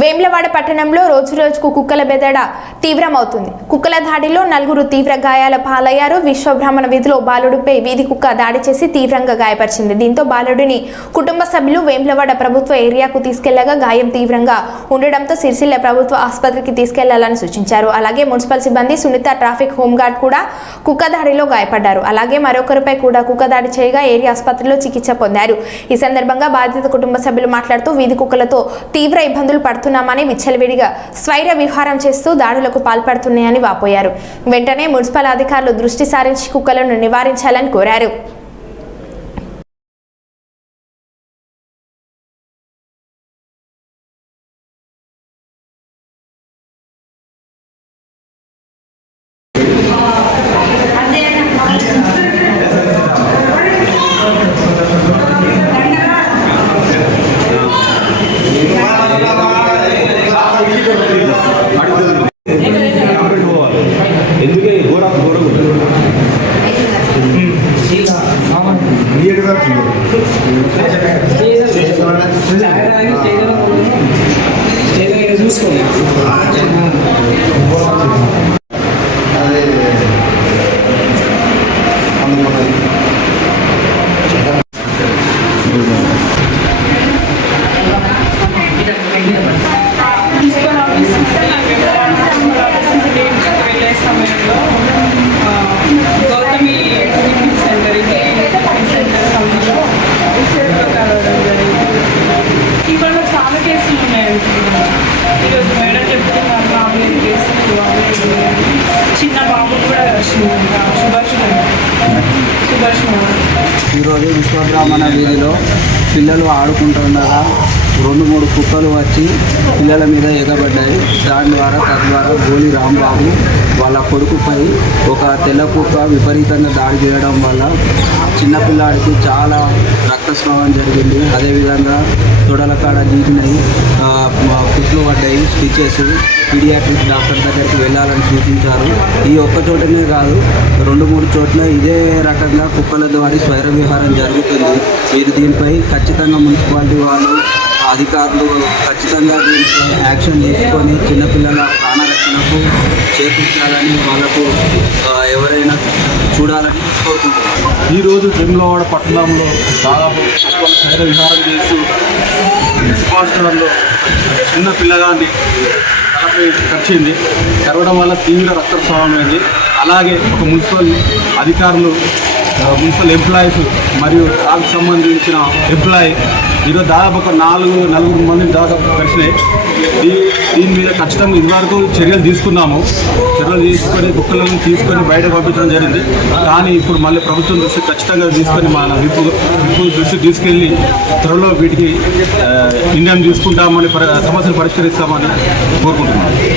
వేములవాడ పట్టణంలో రోజురోజుకు కుక్కల బెదడ తీవ్రమవుతుంది. కుక్కల దాడిలో 4 తీవ్ర గాయాల పాలయ్యారు. విశ్వబ్రాహ్మణ వీధిలో బాలుడిపై వీధి కుక్క దాడి చేసి తీవ్రంగా గాయపరిచింది. దీంతో బాలుడిని కుటుంబ సభ్యులు వేములవాడ ప్రభుత్వ ఏరియాకు తీసుకెళ్లగా గాయం తీవ్రంగా ఉండడంతో సిరిసిల్ల ప్రభుత్వ ఆసుపత్రికి తీసుకెళ్లాలని సూచించారు. అలాగే మున్సిపల్ సిబ్బంది సునీత ట్రాఫిక్ హోంగార్డ్ కూడా కుక్క దాడిలో గాయపడ్డారు. అలాగే మరొకరిపై కూడా కుక్క దాడి చేయగా ఏరియా ఆసుపత్రిలో చికిత్స పొందారు. ఈ సందర్భంగా బాధిత కుటుంబ సభ్యులు మాట్లాడుతూ వీధి కుక్కలతో తీవ్ర ఇబ్బందులు పడుతున్నామని విచ్చలవిడిగా స్వైర విహారం చేస్తూ దాడులకు పాల్పడుతున్నాయని వాపోయారు. వెంటనే మున్సిపల్ అధికారులు దృష్టి సారించి కుక్కలను నివారించాలని కోరారు. ఈరోజు విశ్వబ్రాహ్మణ వీధిలో పిల్లలు ఆడుకుంటుండగా 2-3 కుక్కలు వచ్చి పిల్లల మీద ఎగబడ్డాయి. దాని ద్వారా తద్వారా గోలి రాంబాబు వాళ్ళ కొడుకుపై ఒక తెల్ల కుక్క విపరీతంగా దాడి చేయడం వల్ల చిన్నపిల్లాడికి చాలా రక్తస్రావం జరిగింది. అదేవిధంగా తొడల కాడ గీకినాయి, కుట్లు పడ్డాయి, స్టిచెస్. పీడియాట్రిక్ డాక్టర్ దగ్గరికి వెళ్ళాలని సూచించారు. ఈ ఒక్క చోటనే కాదు, 2-3 చోట్ల ఇదే రకంగా కుక్కల ద్వారా స్వైర విహారం జరుగుతుంది. మీరు దీనిపై ఖచ్చితంగా మున్సిపాలిటీ వాళ్ళు అధికారులు ఖచ్చితంగా దీనిపై యాక్షన్ తీసుకొని చిన్నపిల్లల ప్రాణరక్షణకు చేకూర్చాలని వాళ్ళకు ఎవరైనా చూడాలని కోరుకుంటున్నారు. ఈరోజు వేములవాడ పట్టణంలో దాదాపు స్వైర విహారం చేస్తూ సుభాషణంలో చిన్న పిల్లగాన్ని తలపై కరిచింది. కరవడం వల్ల తీవ్ర రక్తస్రావం అయింది. అలాగే ఒక మున్సిపల్ అధికారులు, మున్సిపల్ ఎంప్లాయీస్ మరియు దానికి సంబంధించిన ఎంప్లాయీ ఈరోజు దాదాపు ఒక 4 మంది దాదాపు కలిసినాయి. దీని మీద ఖచ్చితంగా ఇదివరకు చర్యలు తీసుకున్నాము. చర్యలు తీసుకొని కుక్కలను తీసుకొని బయటకు పంపించడం జరిగింది. కానీ ఇప్పుడు మళ్ళీ ప్రభుత్వం దృష్టి ఖచ్చితంగా తీసుకొని మన విప్పు దృష్టికి తీసుకెళ్ళి త్వరలో వీటికి నిర్ణయం తీసుకుంటామని, సమస్యలు పరిష్కరిస్తామని కోరుకుంటున్నాం.